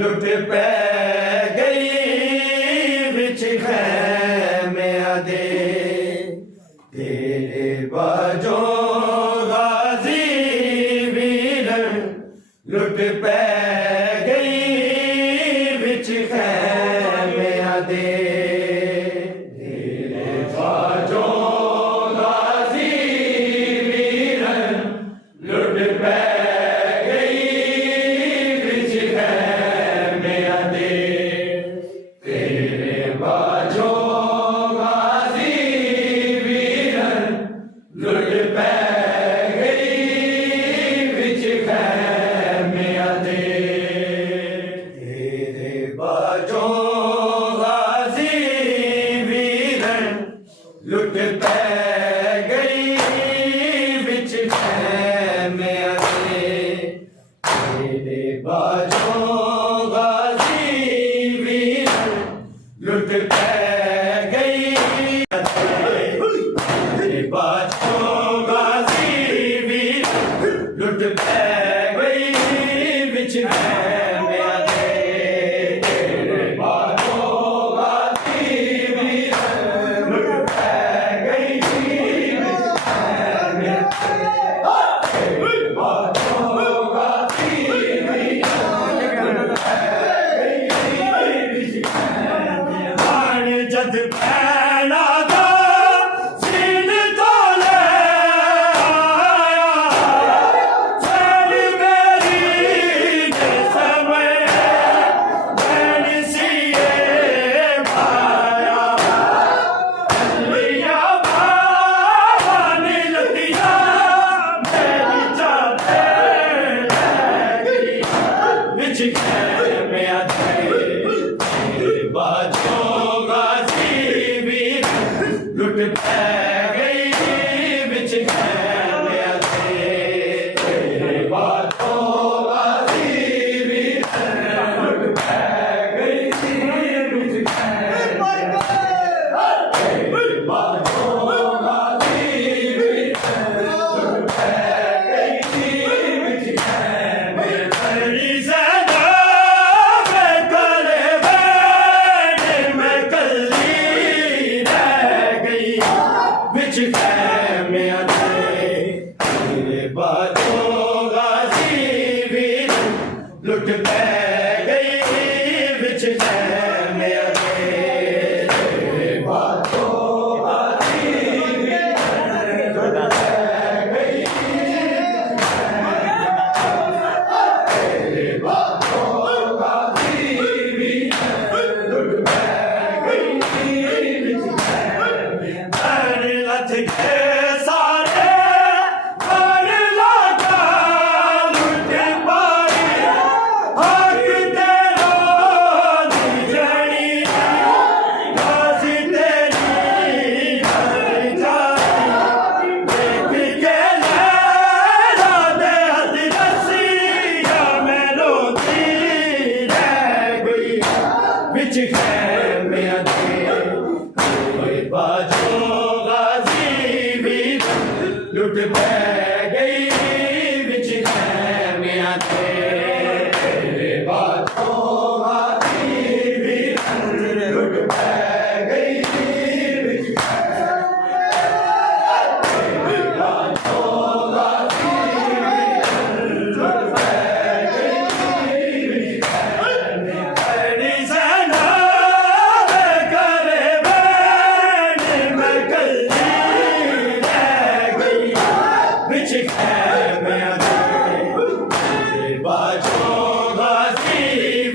लुट पै गई विच खैमिया दे तेरे बाजों गाजी वीरन लुट पै गई विच खैमिया दे तेरे बाजों गाजी वीरन लुट पै लुट पै गई विच खैमिया दे तेरे बाजों गाजी वीरन लुट पै गई विच खैमिया दे तेरे बाजों गाजी वीरन लुट पै गई लुट पै गई विच खैमिया दे तेरे बाजों गाजी वीरन लुट पै गई विच खैमिया दे तेरे बाजों गाजी वीरन लुट पै गई विच खैमिया दे जद पैना दा सीन तोले खैमिया दे तेरे बाजों गाजी वीरन लुट पै गई विच खैमिया दे तेरे बाजों गाजी वीरन लुट पै गई विच खैमिया दे तेरे बाजों गाजी वीरन लुट पै गई विच खैमिया दे विच खैमिया दे तेरे बाजों गाजी वीरन लुट पै गई विच खैमिया दे तेरे बाजों गाजी वीरन लुट पै गई तेरे बाजों गाजी वीरन लुट पै गई विच लथ के सारे कर लगा लुट पाई हक तेरो जड़ी गाजी तेरी हर जाई देख के लैला दे हद रसिया मैं रोती रह गई विच खैमिया दे तेरे बाजों लुट पै गई विच खैमिया दे तेरे बाजों गाजी वीरन लुट पै गई विच खैमिया दे तेरे बाजों गाजी वीरन लुट पै गई विच खैमिया दे सेना करे बैठ मैं कल्ली विच खैमिया दे तेरे बाजों गाजी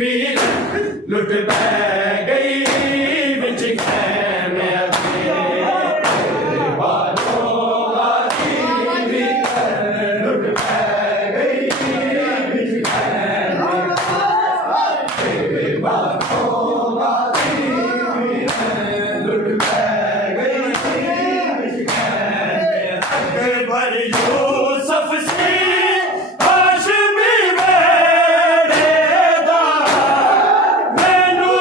वीरन लुट पै गई विच खैमिया दे तेरे बाजों गाजी वीरन लुट पै गई विच खैमिया दे तेरे बाजों गाजी वीरन लुट पै गई विच खैमिया दे पर यूसुफ से हाशमी मेरे दा मैनू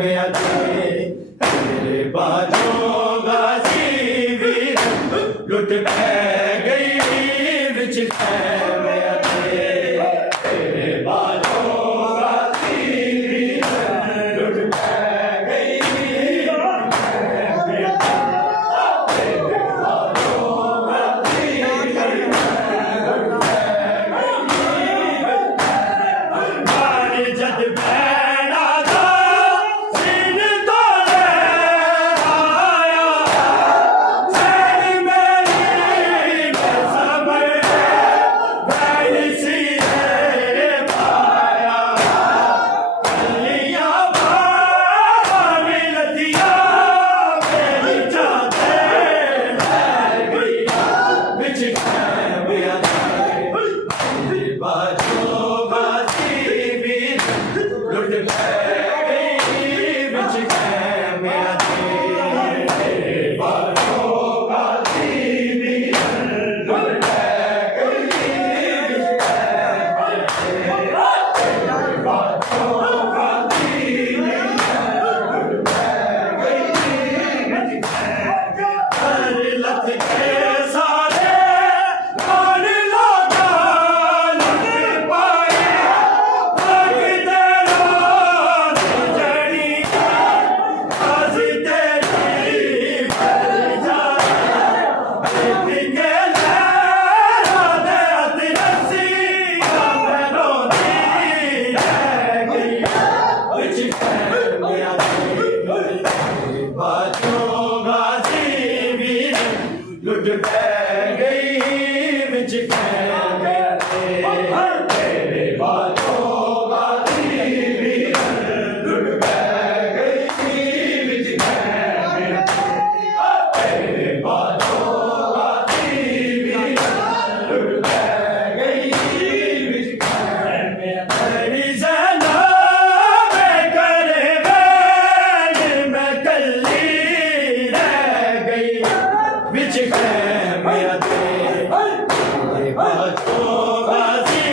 में आते तेरे बाजों गाजी वीर लुट गई विच खैमे आते तेरे बाजों गाजी वीर लुट गई जद बैना था सीन तोले आया सैन मेरी समझ बैन सी पाया कलियां पानी लतिया मेरी चाहते गई बिच खैमे आते बाजों गाजी वीर लुट गई बिच खैमे आते बाजों गाजी वीर लुट गई बिच खैमे आते बाजों गाजी वीर लुट गई बिच खैमे आते लथ के सारे कान लगा लग पाए लुट गई बिच खैमे आते तेरे बाजों गाजी वीर लुट गई बिच खैमे आते तेरे बाजों गाजी वीर लुट गई बिच खैमे आते ज़ैनब करे बैन मैं कल्ली रह गई बिच खैमे आते तेरे बाजों गाजी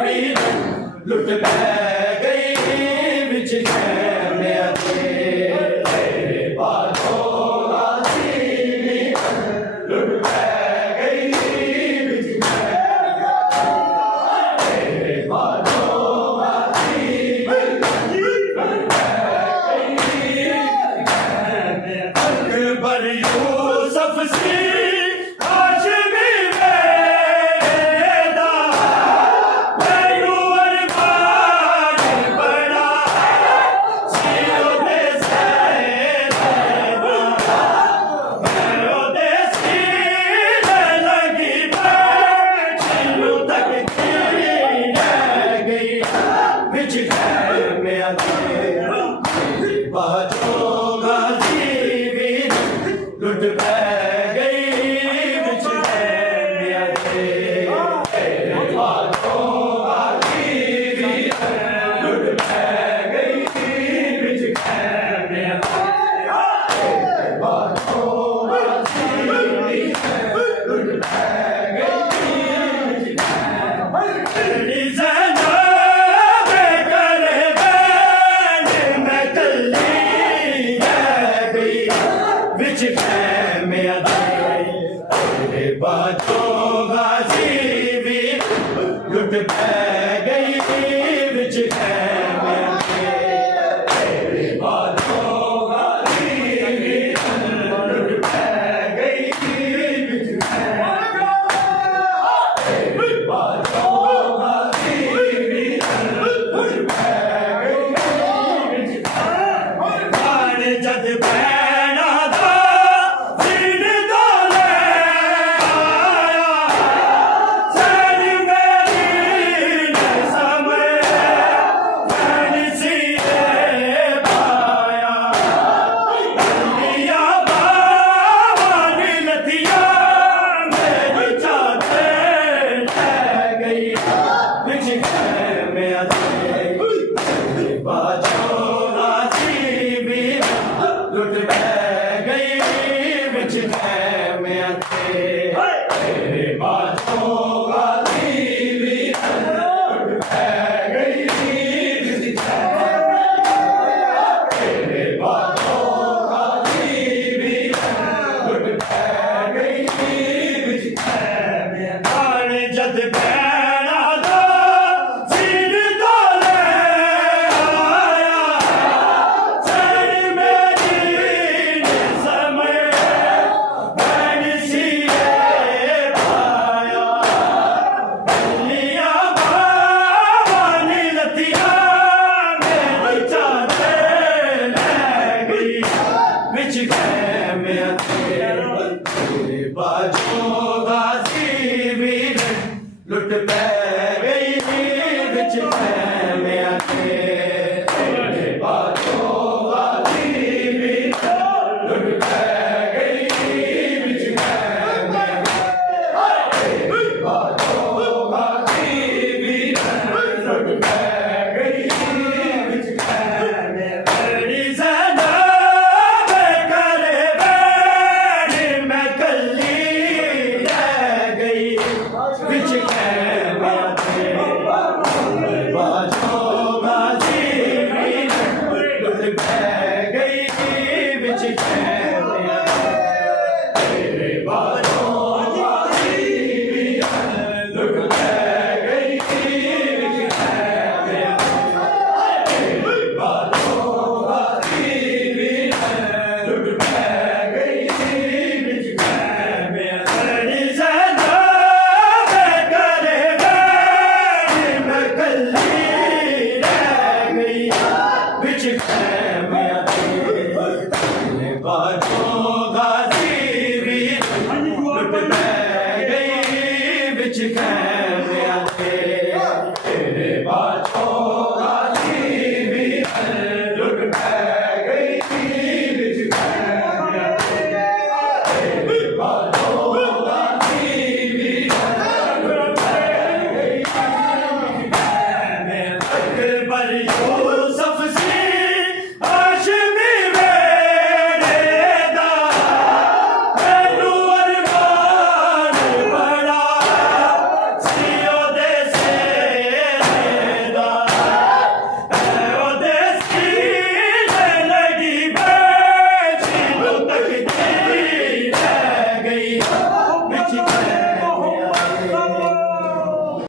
वीर लुट गई बिच खैमे आते तेरे बाजों गाजी वीर लुट गई बिच खैमे आते तेरे बाजों गाजी वीर लुट गई अकबर यूसुफ सी हाशमी मेरा मैनू अरमान बड़ा सीओ दे सैदा मैनू दे सीने लगी बैठू तक की रह गई बिच खैमे आते बाजों गाजी वीर लुट गई बिच खैमे आते तेरे बाजों गाजी वीर लुट गई बिच खैमे आते तेरे बाजों गाजी वीर लुट गई बिच खैमे आते ज़ैनब करे बैन मैं कल्ली रह गई बिच खैमे आते तेरे बाजों गाजी वीर लुट गई बिच खैमे आते तेरे बाजों गाजी वीर लुट गई बिच खैमे आते तेरे बाजों गाजी वीर लुट गई बिच खैमे आते जद बैना था सीन तोले आया सैन मेरी समझ बैन सी पाया कलियां पानी लतिया मेरी चाहते गई बिच खैमे आते बाजों गाजी वीर लुट बिछ गए में